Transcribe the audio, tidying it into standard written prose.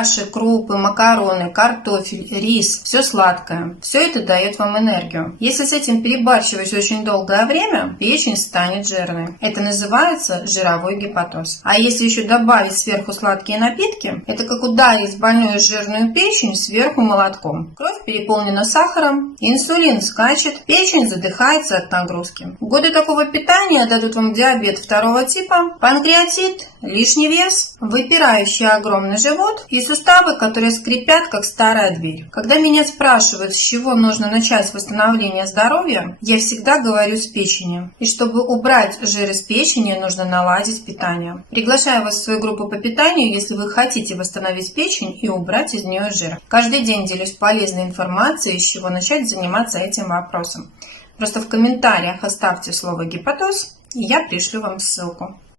Каши, крупы, макароны, картофель, рис, все сладкое. Все это дает вам энергию. Если с этим перебарщивать очень долгое время, печень станет жирной. Это называется жировой гепатоз. А если еще добавить сверху сладкие напитки, это как ударить больную жирную печень сверху молотком. Кровь переполнена сахаром, инсулин скачет, печень задыхается от нагрузки. Годы такого питания дадут вам диабет второго типа, панкреатит, лишний вес, выпирающий огромный живот и суставы, которые скрипят, как старая дверь. Когда меня спрашивают, с чего нужно начать восстановление здоровья, я всегда говорю с печени. И чтобы убрать жир из печени, нужно наладить питание. Приглашаю вас в свою группу по питанию, если вы хотите восстановить печень и убрать из нее жир. Каждый день делюсь полезной информацией, с чего начать заниматься этим вопросом. Просто в комментариях оставьте слово «гепатоз», и я пришлю вам ссылку.